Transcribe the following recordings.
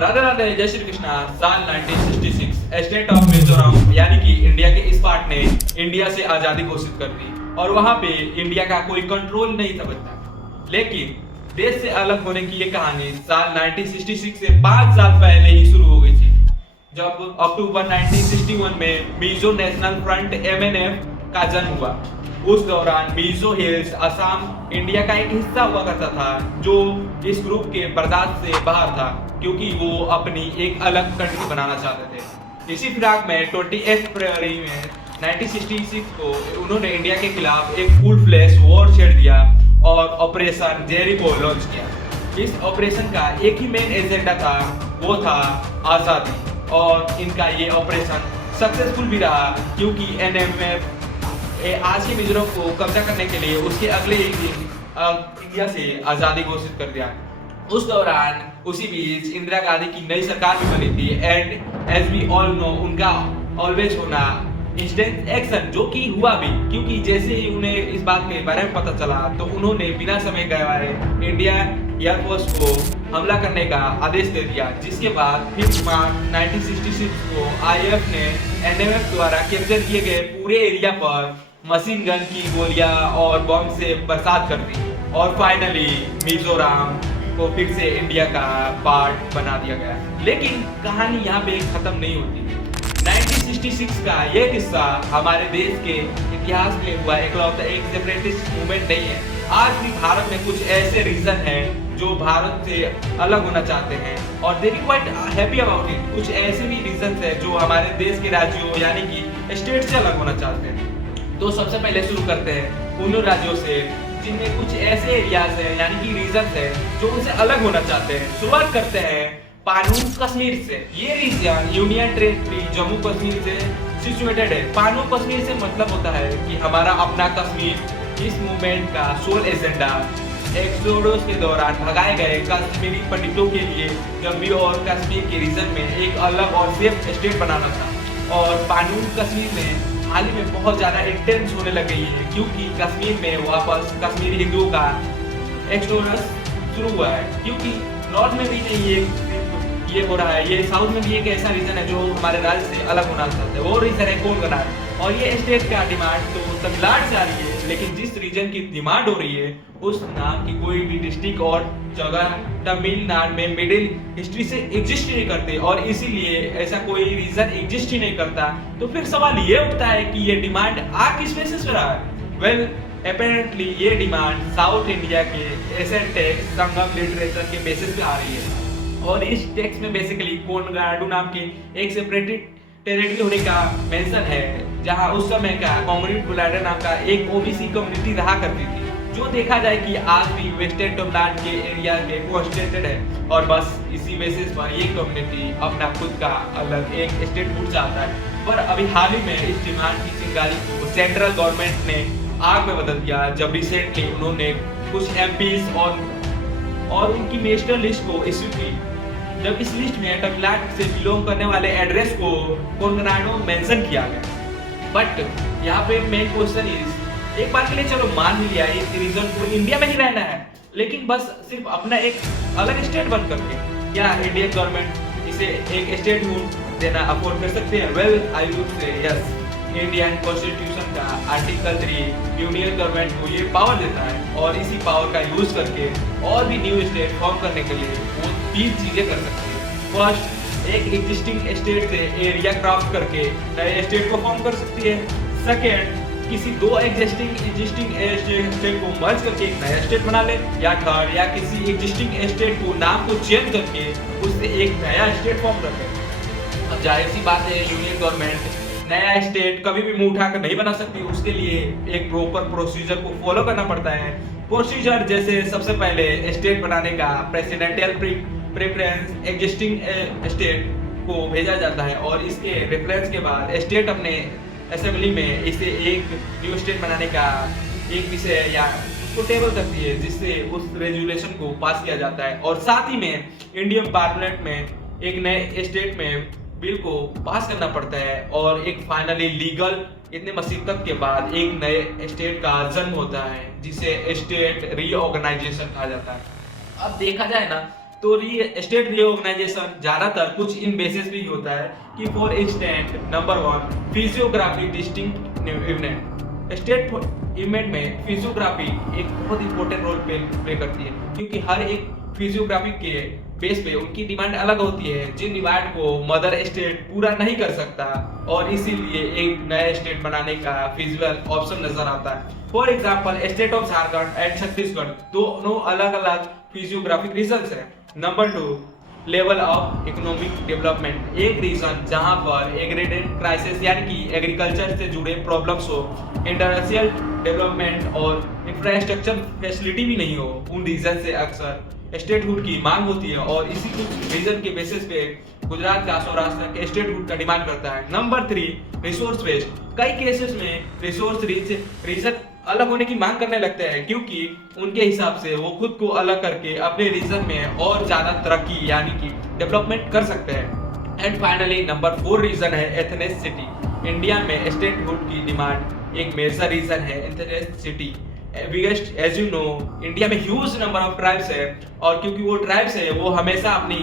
राधे राधे, जय श्री कृष्णा। साल 1966 state of Mizoram यानी कि इंडिया के इस पार्ट ने इंडिया से आजादी घोषित कर दी और वहां पे इंडिया का कोई कंट्रोल नहीं था बचा। लेकिन देश से अलग होने की ये कहानी साल 1966 से 5 साल पहले ही शुरू हो गई थी, जब अक्टूबर 1961 में मिजो नेशनल फ्रंट MNF का जन्म हुआ। उस दौरान मिजो हिल्स असम इंडिया का एक हिस्सा हुआ करता था, जो इस ग्रुप के बर्दाश्त से बाहर था क्योंकि वो अपनी एक अलग कंट्री बनाना चाहते थे। इसी फिराक में 28 फरवरी में 1966 को उन्होंने इंडिया के खिलाफ एक फुल फ्लैश वॉर छेड़ दिया और ऑपरेशन जेरिको लॉन्च किया। इस ऑपरेशन का एक ही मेन एजेंडा था, वो था आज़ादी, और इनका ये ऑपरेशन सक्सेसफुल भी रहा क्योंकि NMF आज के मिजोरम को कब्जा करने के लिए उसके अगले एक दिन इंडिया से आज़ादी घोषित कर दिया। उस दौरान उसी बीच इंदिरा गांधी की नई सरकार भी बनी थी and as we all know उनका ऑलवेज होना इंस्टेंट एक्शन, जो कि हुआ भी क्योंकि जैसे ही उन्हें इस बात के बारे में पता चला तो उन्होंने बिना समय गवाए इंडिया एयरफोर्स को हमला करने का आदेश दे दिया, जिसके बाद 5 मार्च 1966 को IF ने NMF द्वारा कैप्चर किए गए पूरे एरिया पर मशीन गन की गोलियां और बम से बरसात कर दी और फाइनली मिजोरम को फिर से इंडिया का पार्ट बना दिया गया। लेकिन कहानी यहाँ पे खत्म नहीं होती। 1966 का ये किस्सा हमारे देश के इतिहास में हुआ इकलौता एक सेपरेटिस्ट मूवमेंट नहीं है। आज भी भारत में कुछ ऐसे रीजन हैं जो भारत से अलग होना चाहते हैं और दे B quite happy about it. कुछ ऐसे भी रीजन हैं जो हमारे देश के राज्यों यानी कि स्टेट से अलग होना चाहते हैं। तो सबसे पहले शुरू करते हैं उन राज्यों से जिनमें कुछ ऐसे एरियाज हैं यानी कि रीजन है जो उनसे अलग होना चाहते हैं। शुरुआत करते हैं पानू कश्मीर से। ये region union territory Jammu Kashmir से सिचुएटेड है। पानू कश्मीर से मतलब होता है कि हमारा अपना कश्मीर। इस मूवमेंट का सोल एजेंडा एक्सोडस के दौरान भगाए गए कश्मीरी पंडितों के लिए जम्मू और कश्मीर के रीजन में एक अलग और सेफ स्टेट बनाना था। और पानू कश्मीर में हाल ही में बहुत ज़्यादा इंटेंस होने लग गई है क्योंकि कश्मीर में वापस कश्मीरी हिंदुओं का एक्सोडस शुरू हुआ है, क्योंकि नॉर्थ में भी नहीं ये हो रहा है, ये साउथ में भी एक ऐसा रीजन है जो हमारे राज्य से अलग होना चाहता है। वो रीजन है कोलकाता, और ये स्टेट का डिमांड तो तमिलनाडु से आ रही है, लेकिन जिस रीजन की डिमांड हो रही है उस नाम की कोई भी डिस्ट्रिक्ट और जगह तमिलनाडु में मिडिल हिस्ट्री से एग्जिस्ट ही नहीं करते, और इसीलिए ऐसा कोई रीजन एग्जिस्ट ही नहीं करता। तो फिर सवाल ये उठता है कि ये डिमांड आ किस बेसिस पर रहा है। वेल अपेरेंटली ये डिमांड साउथ इंडिया के एसेंट टेक्स्ट संगम लिटरेचर के बेसिस पे आ रही है, और इस टेक्स्ट में बेसिकली कोलकाता नाम के एक सेपरेटेड टेरिटरी होने का मेंशन है, जहां उस समय का कांग्रेट बुलाडा नाम का एक OBC कम्युनिटी रहा करती थी, जो देखा जाए कि आज भी वेस्टर्न तमिलनाडु के एरिया के कॉन्स्टेंटेड है। और बस इसी बेसिस पर ये कम्युनिटी अपना खुद का अलग एक स्टेट ढूंढ चाहता है। पर अभी हाल ही में इस डिमांड की चिंगारी को सेंट्रल गवर्नमेंट ने आग में बदल दिया, जब रिसेंटली उन्होंने कुछ MPs और उनकी नेशनल लिस्ट को इश्यू की। जब इस लिस्ट में तमिलनाडु से बिलोंग करने वाले एड्रेस को कोलकाता मेंशन किया गया। बट यहाँ पे मेन क्वेश्चन इज, एक बार के लिए चलो मान ही लिया इस रीजन को इंडिया में ही रहना है, लेकिन बस सिर्फ अपना एक अलग स्टेट बन करके क्या इंडियन गवर्नमेंट इसे एक स्टेट देना अफोर्ड कर सकते हैं? Well I would say yes. Indian constitution का आर्टिकल 3 यूनियन गवर्नमेंट को ये पावर देता है, और इसी पावर का यूज करके और भी न्यू स्टेट फॉर्म करने के लिए वो 3 चीजें कर सकती है। फर्स्ट, एक एग्जिस्टिंग स्टेट से एरिया क्राफ्ट करके नए स्टेट को फॉर्म कर सकती है। सेकेंड, किसी 2 एग्जिस्टिंग स्टेट को मर्ज करके एक नया स्टेट बना ले, या थर्ड, या किसी एग्जिस्टिंग स्टेट को नाम को चेंज करके उससे एक नया स्टेट फॉर्म कर ले। अब जाहिर सी बात है यूनियन गवर्नमेंट नया स्टेट कभी भी मुंह उठाकर नहीं बना सकती, उसके लिए एक प्रॉपर प्रोसीजर को फॉलो करना पड़ता है। प्रोसीजर जैसे सबसे पहले स्टेट बनाने का प्रेसिडेंशियल प्रेफरेंस एग्जिस्टिंग स्टेट को भेजा जाता है, और इसके रेफरेंस के बाद स्टेट अपने असेंबली में इसे एक न्यू स्टेट बनाने का एक विषय या उसको टेबल करती है, जिससे उस रेजुलेशन को पास किया जाता है, और साथ ही में इंडियन पार्लियामेंट में एक नए स्टेट में बिल को पास करना पड़ता है, और एक फाइनली लीगल इतने मसीबत के बाद एक नए स्टेट का जन्म होता है, जिसे स्टेट रीऑर्गेनाइजेशन कहा जाता है। अब देखा जाए ना तो स्टेट रिओर्गेनाइजेशन ज्यादातर कुछ इन बेसिस पे ही होता है कि for instant number 1 physiography distinct event. State event में फिजियोग्राफी एक बहुत इंपॉर्टेंट रोल प्ले करती है, क्योंकि हर एक फिजियोग्राफी के बेस पे उनकी डिमांड अलग होती है, जिन डिमांड को मदर स्टेट पूरा नहीं कर सकता, और इसीलिए एक नया स्टेट बनाने का फिजिबल ऑप्शन नजर आता है। For example state of Jharkhand and Chhattisgarh दोनों अलग अलग फिजियोग्राफिक रीजन्स है। Number 2, level of economic development. एक रीजन जहां पर एग्रीडेंट क्राइसिस यानी कि एग्रीकल्चर से जुड़े प्रॉब्लम्स हो, इंडस्ट्रियल डेवलपमेंट और इंफ्रास्ट्रक्चर फैसिलिटी भी नहीं हो, उन रीजन से अक्सर स्टेटहुड की मांग होती है, और इसी कुछ रीजन के बेसिस पे गुजरात का सौराष्ट्र के स्टेटहुड का डिमांड करता है। Number 3, resource waste. कई केसेस में रिसोर्स रीजन अलग होने की मांग करने लगते हैं, क्योंकि उनके हिसाब से वो खुद को अलग करके अपने रीजन में और ज्यादा तरक्की यानी कि डेवलपमेंट कर सकते हैं। एंड फाइनली नंबर 4 रीजन है एथनिसिटी। इंडिया में स्टेटहुड की डिमांड एक मेजर रीजन है ethnicity. Biggest as you know India में ह्यूज नंबर ऑफ ट्राइब्स है, और क्योंकि वो ट्राइब्स है वो हमेशा अपनी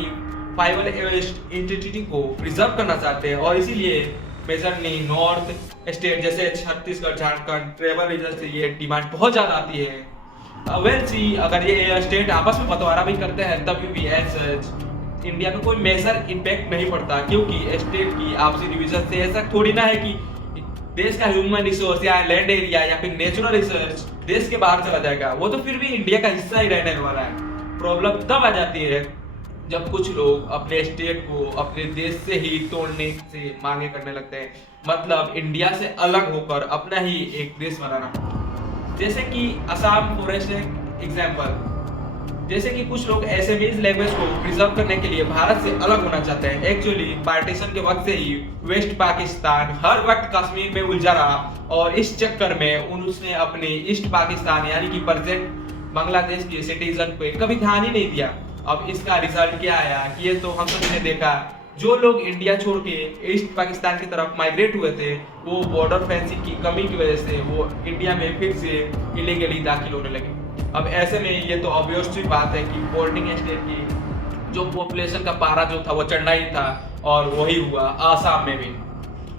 ट्राइबल आइडेंटिटी को प्रिजर्व करना चाहते हैं, और इसीलिए मेजरली नॉर्थ स्टेट जैसे छत्तीसगढ़ झारखंड ट्राइबल रीजन से ये डिमांड बहुत ज्यादा आती है। वेल सी अगर ये स्टेट आपस में बंटवारा भी करते हैं तभी भी एज सच इंडिया में कोई मेजर इम्पैक्ट नहीं पड़ता, क्योंकि स्टेट की आपसी डिवीजन से ऐसा थोड़ी ना है कि देश का ह्यूमन रिसोर्स या लैंड एरिया या फिर नेचुरल रिसोर्स देश के बाहर चला जाएगा, वो तो फिर भी इंडिया का हिस्सा ही रहने वाला है। प्रॉब्लम तब आ जाती है जब कुछ लोग अपने स्टेट को अपने देश से ही तोड़ने से मांगे करने लगते हैं, मतलब इंडिया से अलग होकर अपना ही एक देश बनाना। जैसे कि असम फॉरेस्ट एग्जाम्पल, जैसे कि कुछ लोग एसएमईज लैंग्वेज को प्रिजर्व करने के लिए भारत से अलग होना चाहते हैं। एक्चुअली पार्टीशन के वक्त से ही वेस्ट पाकिस्तान हर वक्त कश्मीर में उलझा रहा, और इस चक्कर में उसने अपने ईस्ट पाकिस्तान यानी कि प्रेजेंट बांग्लादेश के सिटीजन पे कभी ध्यान ही नहीं दिया। अब इसका रिजल्ट क्या आया कि ये तो हम सब ने देखा, जो लोग इंडिया छोड़ के ईस्ट पाकिस्तान की तरफ माइग्रेट हुए थे, वो बॉर्डर फेंसिंग की कमी की वजह से वो इंडिया में फिर से इलीगली दाखिल होने लगे। अब ऐसे में ये तो ऑब्वियस सी बात है कि बोर्डिंग स्टेट की जो पॉपुलेशन का पारा जो था वो चढ़ना ही था, और वही हुआ आसाम में भी।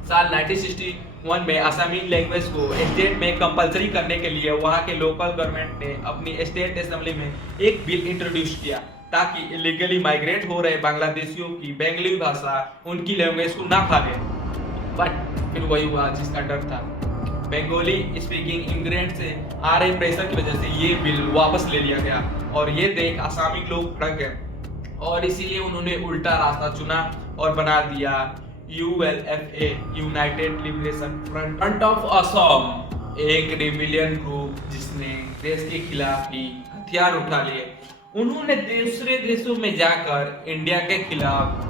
साल 1961 में असमी लैंग्वेज को स्टेट में कंपलसरी करने के लिए वहाँ के लोकल गवर्नमेंट ने अपनी स्टेट असेंबली में एक बिल इंट्रोड्यूस किया, ताकि इलीगली माइग्रेट हो रहे बांग्लादेशियों की बंगाली भाषा उनकी लैंग्वेज को ना खा ले। बट फिर वही हुआ जिसका डर था, बंगाली स्पीकिंग इमिग्रेंट से आ रहे प्रेशर की वजह से ये बिल वापस ले लिया गया, और ये देख आसामी लोग भड़क गए, और इसीलिए उन्होंने उल्टा रास्ता चुना और बना दिया ULFA United liberation front of Assam, एक रिबेलियन ग्रुप जिसने देश के खिलाफ ही हथियार उठा लिए। उन्होंने दूसरे देशों में जाकर इंडिया के खिलाफ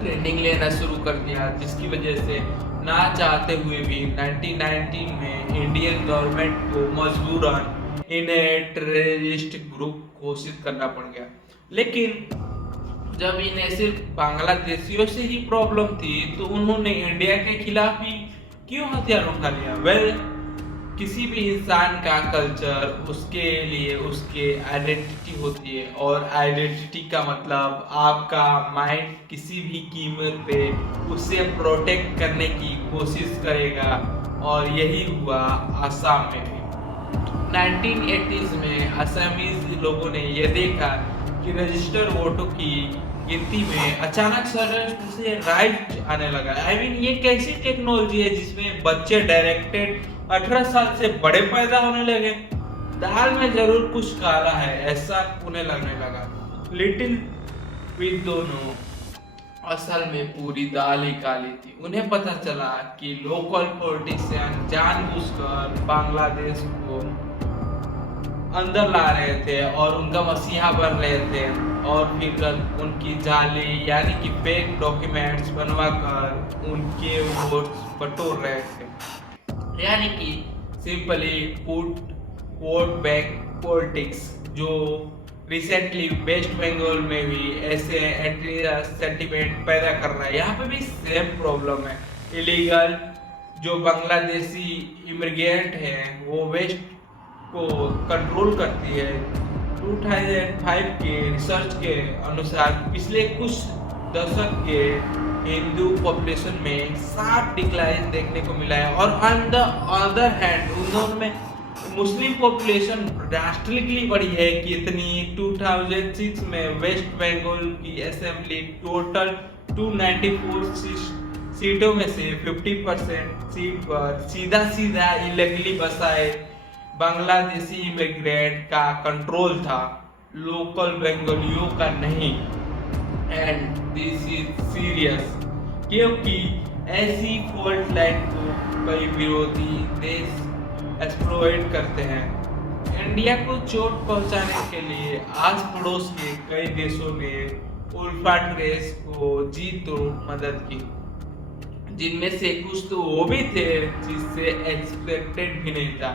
ट्रेनिंग लेना शुरू कर दिया, जिसकी वजह से ना चाहते हुए भी 1919 में इंडियन गवर्नमेंट को मजबूरन इन्हें टेररिस्ट ग्रुप घोषित करना पड़ गया। लेकिन जब इन्हें सिर्फ बांग्लादेशियों से ही प्रॉब्लम थी तो उन्होंने इंडिया के खिलाफ ही क्यों हथियार उठा लिया? वेल, किसी भी इंसान का कल्चर उसके लिए उसके आइडेंटिटी होती है, और आइडेंटिटी का मतलब आपका माइंड किसी भी कीमत पे उसे प्रोटेक्ट करने की कोशिश करेगा, और यही हुआ आसाम में भी। 1980s में असमीज लोगों ने यह देखा कि रजिस्टर वोटों की गिनती में अचानक से राइट आने लगा। आई मीन ये कैसी टेक्नोलॉजी है जिसमें बच्चे डायरेक्टेड 18 साल से बड़े पैदा होने लगे? दाल में जरूर कुछ काला है, ऐसा उन्हें लगने लगा। लिटिल विद दोनों असल में पूरी दाल ही काली थी। उन्हें पता चला कि लोकल पॉलिटिशियन जानबूझकर बांग्लादेश को अंदर ला रहे थे और उनका मसीहा बन रहे थे, और फिर उनकी जाली यानी कि फेक डॉक्यूमेंट्स बनवा कर उनके वोट बटोर रहे थे, यानी कि simply put vote bank politics, जो रिसेंटली वेस्ट बंगाल में भी ऐसे एंटी सेंटिमेंट पैदा कर रहा है। यहाँ पे भी सेम प्रॉब्लम है। इलीगल जो बांग्लादेशी इमिग्रेंट हैं वो वेस्ट को कंट्रोल करती है 2005 के रिसर्च के अनुसार पिछले कुछ दशक के हिंदू पॉपुलेशन में शार्प डिक्लाइन देखने को मिला है, और ऑन द अदर हैंड उन दोनों में मुस्लिम पॉपुलेशन ड्रास्टिकली बढ़ी है कि इतनी 2006 में वेस्ट बंगाल की असेंबली टोटल 294 सीटों में से 50% सीट पर सीधा इलीगली बसाए बांग्लादेशी इमिग्रेंट का कंट्रोल था, लोकल बंगालियों का नहीं। एंड दिस इज सीरियस, क्योंकि ऐसी फॉल्ट लाइन को कई विरोधी देश एक्सप्लॉइट करते हैं। इंडिया को चोट पहुंचाने के लिए आस पड़ोस के कई देशों ने उल्फा ट्रेस को जी तोड़ मदद की, जिनमें से कुछ तो वो भी थे जिससे एक्सपेक्टेड भी नहीं था।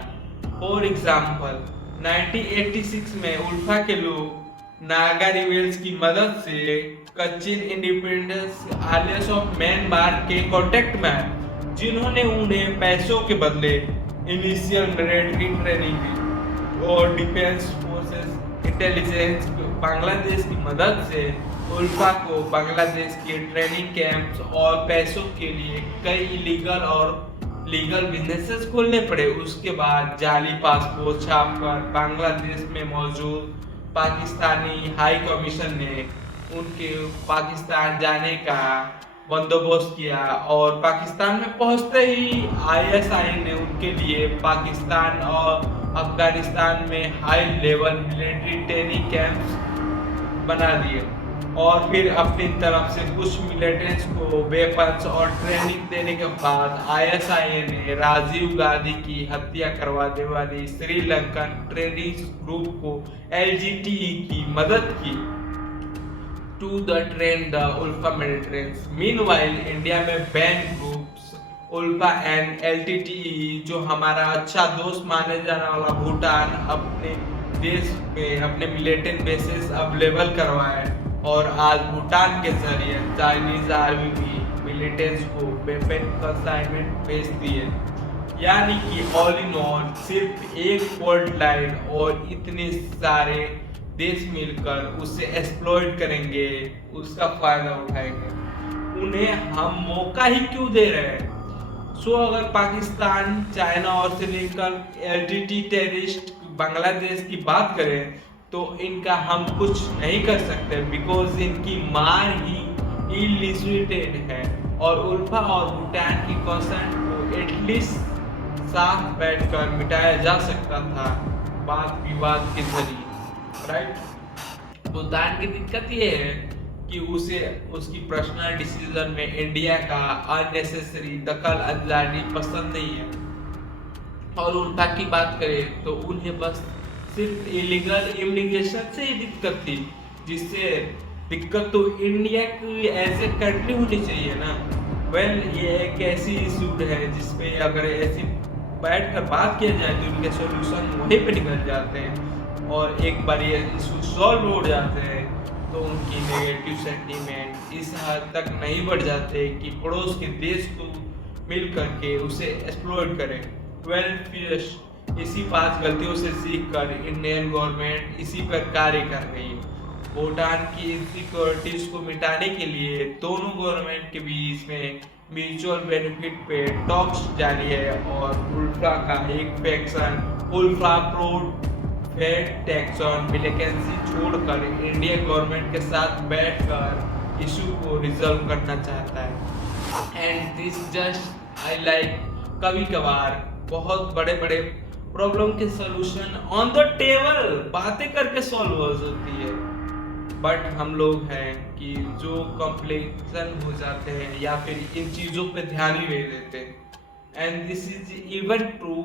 फॉर एग्जाम्पल 1986 में उल्फा के लोग नागा रिबेल्स की मदद से कच्चिन इंडिपेंडेंस आलियंस ऑफ म्यांमार के कांटेक्ट में आए, जिन्होंने उन्हें पैसों के बदले इनिशियल मिलिट्री ट्रेनिंग दी, और डिफेंस फोर्सेस इंटेलिजेंस बांग्लादेश की मदद से उल्फा को बांग्लादेश के ट्रेनिंग कैंप्स और पैसों के लिए कई इलीगल और लीगल बिजनेसेस खोलने पड़े। उसके बाद जाली पासपोर्ट छापकर बांग्लादेश में मौजूद पाकिस्तानी हाई कमीशन ने उनके पाकिस्तान जाने का बंदोबस्त किया, और पाकिस्तान में पहुंचते ही आईएसआई ने उनके लिए पाकिस्तान और अफगानिस्तान में high level military training camps बना दिए, और फिर अपनी तरफ से कुछ मिलिटेंट्स को वेपन्स और ट्रेनिंग देने के बाद आईएसआई ने राजीव गांधी की हत्या करवाने वाली श्रीलंकन टेररिस्ट ग्रुप को एलजीटीई की मदद की to the train the ULFA militants. Meanwhile India में ban groups ULFA and LTTE, जो हमारा अच्छा दोस्त माने जाने वाला भूटान, अपने देश में अपने मिलिटेंट बेसिस अवेलेबल करवाए, और आज भूटान के जरिए चाइनीज आर्मी भी मिलिटेंट्स को वेपन कंसाइनमेंट भेजती है। यानी कि ऑल इन ऑल सिर्फ एक फॉल्ट लाइन और इतने सारे देश मिलकर उसे एक्सप्लॉइट करेंगे, उसका फायदा उठाएंगे। उन्हें हम मौका ही क्यों दे रहे हैं? सो अगर पाकिस्तान, चाइना और श्रीलंका एलटीटी टेररिस्ट बांग्लादेश की बात करें तो इनका हम कुछ नहीं कर सकते, बिकॉज इनकी मार ही इलिसिटेड है, और उल्फा और भूटान की कंसर्न को एटलीस्ट साथ बैठकर मिटाया जा सकता था बात विवाद के जरिए, राइट। भूटान की दिक्कत ये है कि उसे उसकी पर्सनल डिसीजन में इंडिया का अननेसेसरी दखल अंदाजी पसंद नहीं है, और उल्फा की बात करें तो उन्हें बस सिर्फ इलीगल इमिग्रेशन से ही दिक्कत थी, जिससे दिक्कत तो इंडिया की एज ए कंट्री होनी चाहिए ना। वेल ये एक ऐसी इशू है जिसपे अगर ऐसी बैठ कर बात किया जाए तो इनके सॉल्यूशन वहीं पे निकल जाते हैं, और एक बार ये इशू सॉल्व हो जाते हैं तो उनकी नेगेटिव सेंटीमेंट इस हद तक नहीं बढ़ जाते कि पड़ोस के देश को मिल करके उसे एक्सप्लॉइट करें। वेल इसी 5 गलतियों से सीखकर इंडियन गवर्नमेंट इसी पर कार्य कर रही है। भूटान की इनसिक्योरिटीज को मिटाने के लिए दोनों गवर्नमेंट के बीच में म्यूचुअल बेनिफिट पे टॉक्स जारी है, और उल्फा का एक faction ULFA pro fed tax on militancy छोड़कर इंडिया गवर्नमेंट के साथ बैठकर इशू को रिजॉल्व करना चाहता है। And this just I like कभी कभार बहुत बड़े बड़े प्रॉब्लम के सॉल्यूशन ऑन द टेबल बातें करके सॉल्व हो जाती है, बट हम लोग हैं कि जो कॉम्प्लेक्सन हो जाते हैं या फिर इन चीज़ों पे ध्यान ही नहीं देते। And this is even true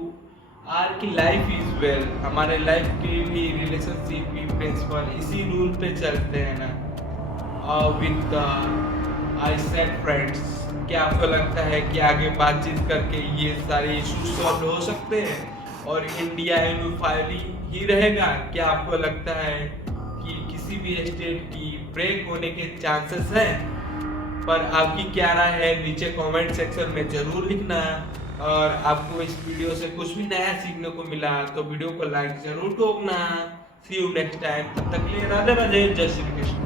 our की लाइफ इज वेल, हमारे लाइफ के भी रिलेशनशिप भी प्रिंसिपल इसी रूल पे चलते हैं ना। विद आई सेड फ्रेंड्स, क्या आपको लगता है कि आगे बातचीत करके ये सारे इशू सॉल्व हो सकते हैं और इंडिया यूनिफाइड ही रहेगा? क्या आपको लगता है कि किसी भी स्टेट की ब्रेक होने के चांसेस हैं? पर आपकी क्या राय है नीचे कमेंट सेक्शन में जरूर लिखना। और आपको इस वीडियो से कुछ भी नया सीखने को मिला तो वीडियो को लाइक जरूर ठोकना। सी यू नेक्स्ट टाइम, तब तक के लिए राधे राधे, जय श्री कृष्ण।